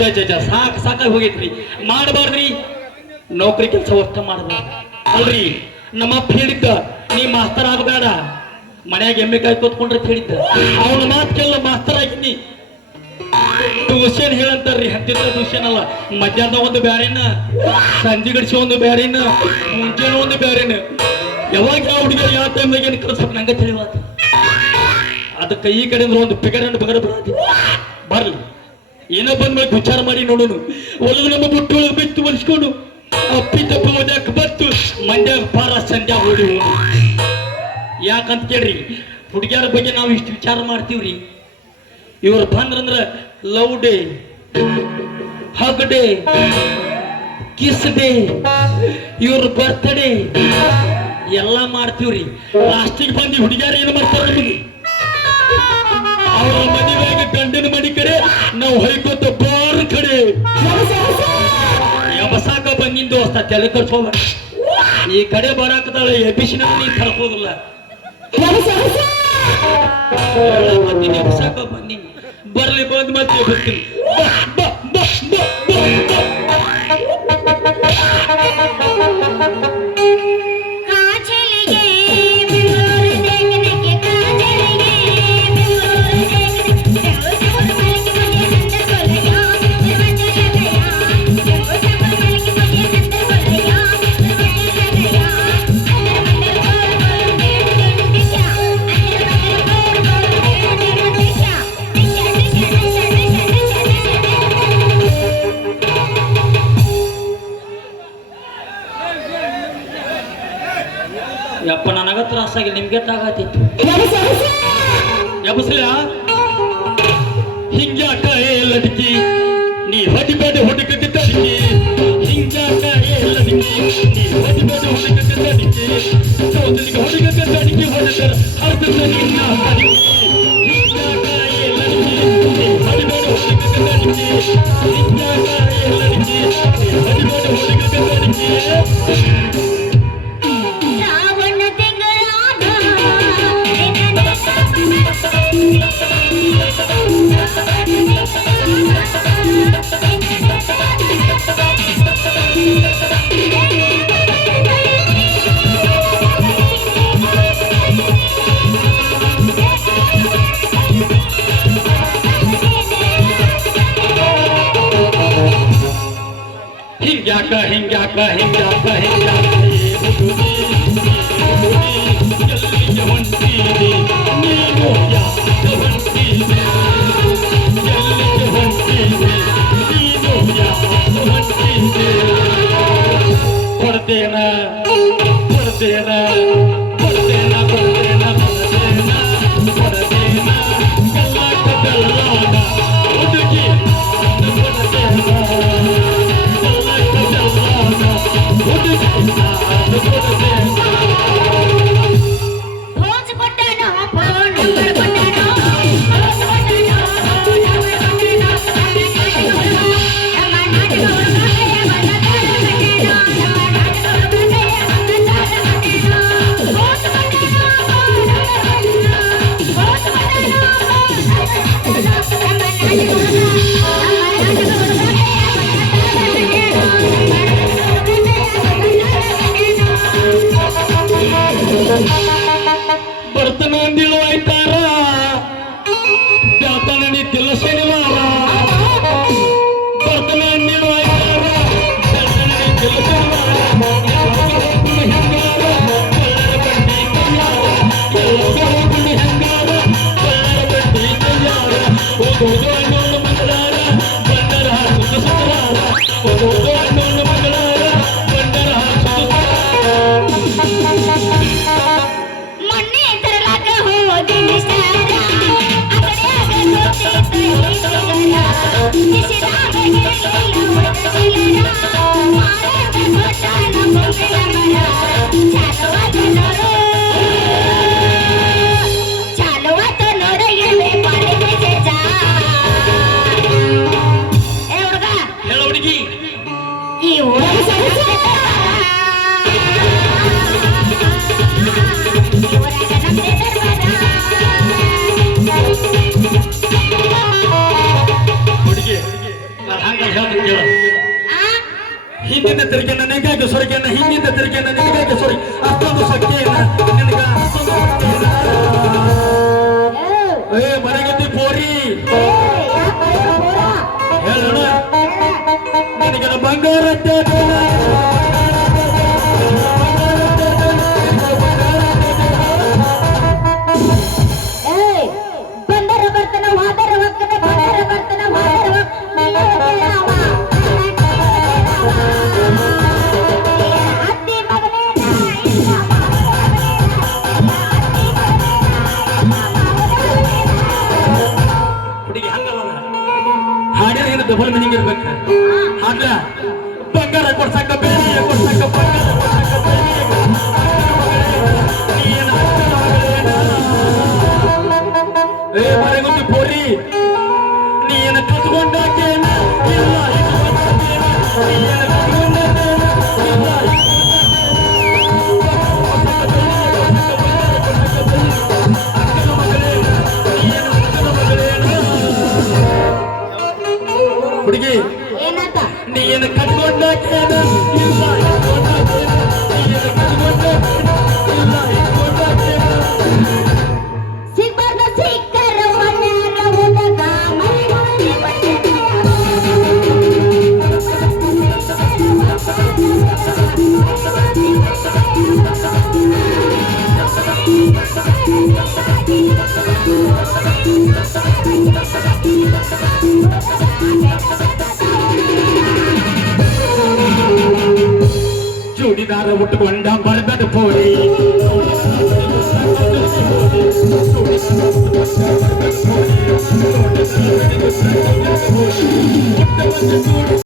ಸಾಕಾಗಿ ಹೋಗೈತ್ರಿ. ಮಾಡಬಾರ್ದ್ರಿ, ನೌಕರಿ ಕೆಲಸ ಒಟ್ಟ ಮಾಡಬಾರ್ದು ಅಲ್ರಿ. ನಮ್ಮಪ್ಪ ಹೇಳಿದ್ದ, ನೀ ಮಾಸ್ತರ್ ಆಗಬೇಡ, ಮನ್ಯಾಗ ಎಮ್ಮೆ ಕಾಯಿ ಕೂತ್ಕೊಂಡ್ರೆ ಹೇಳಿದ್ದ. ಅವನ ಮಾತು ಕೇಳ ಮಾಸ್ತರ್ ಆಗಿನಿ. ಟ್ಯೂಷನ್ ಹೇಳಂತಾರ್ರಿ, ಹತ್ತಿರ ಟ್ಯೂಷನ್ ಅಲ್ಲ, ಮಧ್ಯಾಹ್ನ ಒಂದು ಬ್ಯಾರೇನ, ಸಂಜೆ ಗಡಿಸಿ ಒಂದು ಬ್ಯಾರೇನ, ಮುಂಜಾನೆ ಒಂದು ಬ್ಯಾರೇನ. ಯಾವಾಗ ಯಾವ ಹುಡುಗ ಯಾವ ಟೈಮ್ನಾಗ ಏನು ಕಲಿಸ್ಬೇಕು ನಂಗೆ ತಿಳಿವಾತ. ಅದಕ್ಕೆ ಈ ಕಡೆಯಿಂದ ಒಂದು ಬಿಗರ್ ಬರತ್ತೆ ಬರ್ಲಿ. ಏನೋ ಬಂದ್ಮೇಲೆ ವಿಚಾರ ಮಾಡಿ ನೋಡೋನು. ಒಳಗೆ ನಮ್ಮ ಬುಟ್ಟು ಒಳಗೆ ಬಿಟ್ಟು ಒಲಿಸ್ಕೊಂಡು ಅಪ್ಪಿ ತಪ್ಪ ಓದ್ಯಾಕ ಬತ್ತು ಮಂಡ್ಯಾಗ ಪಾರ ಸಂಧ್ಯಾ ಓಡಿ ಹೋಗಿ. ಯಾಕಂತ ಕೇಳ್ರಿ, ಹುಡುಗಿಯರ ಬಗ್ಗೆ ನಾವು ಇಷ್ಟು ವಿಚಾರ ಮಾಡ್ತೀವ್ರಿ. ಇವ್ರು ಬಂದ್ರಂದ್ರ love day, hug day, kiss day, ಇವ್ರ ಬರ್ತ್ಡೇ ಎಲ್ಲ ಮಾಡ್ತೀವ್ರಿ. ಲಾಸ್ಟಿಗೆ ಬಂದು ಹುಡುಗಿಯರು ಏನು ಮಾಡ್ತಾರ ನಿಮಗೆ? ಅವರ ಮದುವೆಗೆ ಗಂಡನ ಮನೆ ಕಡೆ, ನಾವು ಹೊಯ್ಕೋತ ಬಾರ್ ಕಡೆ ಎಬಸಾಕ ಬಂದಿನ ದೋಸ್ತ ತಲೆ ಕರ್ಸೋದ. ಈ ಕಡೆ ಬರಾಕದಾಳೆ ಎಬಿಸಿನ ನೀ ಕರ್ಕೋದಿಲ್ಲ. ಎಬಸಾಕ ಬಂದಿನಿ, ಬರ್ಲಿ ಬಂದ್ ಮತ್ತೆ ಬರ್ತೀನಿ. ಯಪ್ಪ ನನಗ ತ್ರಾಸಾಗಿ ನಿಮ್ಗೆ ತಾಗತ್ತಿತ್ತು. ಯಬಸ್ಲ ಹಿಂಗ್ಯಾಕ ಲಡ್ಕಿ ನೀ ಹೊಡಿಬೇಡ ಹುಡುಗಕ್ಕೆ ತಡಿಕಿ. ಹಿಂಗ್ಯಾಕ ಲಡ್ಕಿ ನೀ ಹೊಡಿಬೇಡ ಹುಡುಗಕ್ಕೆ ತಡಿಕಿ. ಸೋದನಿಗೆ ಹುಡುಗಕ್ಕೆ ತಡಿಕಿ ಹೊಡೆದರ ಅರ್ಧ ನಿನ್ನ ತಡಿಕಿ. ಹಿಂಗ್ಯಾಕ ಲಡ್ಕಿ ನೀ ಹೊಡಿಬೇಡ ಹುಡುಗಕ್ಕೆ ತಡಿಕಿ. ಹಿಂಗ್ಯಾಕ ಲಡ್ಕಿ ನೀ ಹೊಡಿಬೇಡ ಹುಡುಗಕ್ಕೆ ತಡಿಕಿ. ಹಿಂಗ್ಯಾಕ ಹಿಂಗ್ಯಾಕ ಹಿಂಗ್ಯಾಕ ಹಿಂಗ್ಯಾಕ ಎಲ್ಲಿಗೆ ಹೊಂಟೀನಿ ನೀನು ಯಾಕೆ ಹೊಂಟೀನಿ? ಎಲ್ಲಿಗೆ ಹೊಂಟೀನಿ ನೀನು ಯಾಕೆ ಹೊಂಟೀನಿ? ಕೊಡ್ತೇನ ಕೊಡ್ತೇನ ಕೊಡ್ತೇನ ಕೊಡ್ತೇನ ಕೊಡ್ತೇನ ಕೊಡ್ತೇನ ಕಲ್ಲಾಕ ಬೆಲ್ಲಾಗ ಹುಡುಗಿ ಕೊಡ್ತೇನ. ಬರ್ತನಂದಿಳು ಆಯ್ತಾರ ಬ್ಯಾತನನಿ ತಿಲ್ಲ ಶನಿವಾರ. ಬರ್ತನಂದಿಳು ಆಯ್ತಾರ ಬ್ಯಾತನನಿ ತಿಲ್ಲ ಶನಿವಾರ. ಹೆಂಗಾರ ಕಳ್ಳರ ಬಡ್ಡಿ ಕೈಯಾರ, ಎಲ್ಲರೂ ಹೆಂಗಾರ ಕಳ್ಳರ ಬಡ್ಡಿ ಕೈಯಾರ. ಹೋಗೋದು ಅನ್ನೋದು ಮಂಗಳಾರ ಬಂದರ ಹಿಂದಿನ ತೆರಿಗೆ ನನಗಾಗಿ ಸೊರಗೆನ ಹಿಂದಿನ ತೆರಿಗೆ ನಿನಗಾಗಿ ಸೊರಿ ಅಷ್ಟೊಂದು ಸೊಕ್ಕೆಯನ್ನ ನಿನಗ ಅಷ್ಟೊಂದು ಸೊಕ್ಕೆಯನ್ನ ಏ ಮನೆಗತ್ತಿ ಪೋರಿ ಹೇಳೋಣ ನಿನಗೆ ಬಂಗಾರ ಬಂದರ ಬರ್ತನ ಹೋದರ ಹೋಗ್ತನ ಬಂದರ ಬರ್ತನ ಹೋದರ ಅತ್ತಿ ಮಗನೇ ಹುಡುಗಿ ಹಂಗಲ್ಲ ಹಾಡಿನ ಏನು ಡಬಲ್ ಮೀನಿಂಗ್ ಇರ್ಬೇಕು ಹಾಡ್ಲ ಬಂಗಾರ ಕೊಡ್ಸಕ್ಕ ಬೇರೆ ಕೊಡ್ಸಕ್ಕ ಬಂಗಾರ ಕೊಡ್ಸಕ್ಕ ಏ ಮನೆಗೊಂದು ಪೋರಿ ನೀನ ಕತ್ಕೊಂಡಾಕೇನ ಇಲ್ಲ ಇಟ್ಕೊಂಡಾಕೇನ ನೀನ ಕತ್ಕೊಂಡಾಕೇನ ಇಲ್ಲ ಅಕ್ಕನ ಮಗಳೇನ ನೀನ ಅಕ್ಕನ ಮಗಳೇನ ಹುಡುಗಿ ಏನಂತ ನೀನು ಕಟ್ಕೊಂಡಾಕೇನ ಇಲ್ಲ ಇಟ್ಕೊಂಡಾಕೇನ ನೀನು ಕಟ್ಕೊಂಡಾಕೇನ ಇಲ್ಲ ಇಟ್ಕೊಂಡಾಕೇನ ಸಿಗ್ಬಾರ್ದ ಸಿಕ್ಕರ ಮನ್ಯಾಗ ಹೋದಾಗ ಮನೆಗೆ ಚೂಡಿದಾರ ಉಟ್ಟುಕೊಂಡ ಬಡದಡ ಪೋರಿ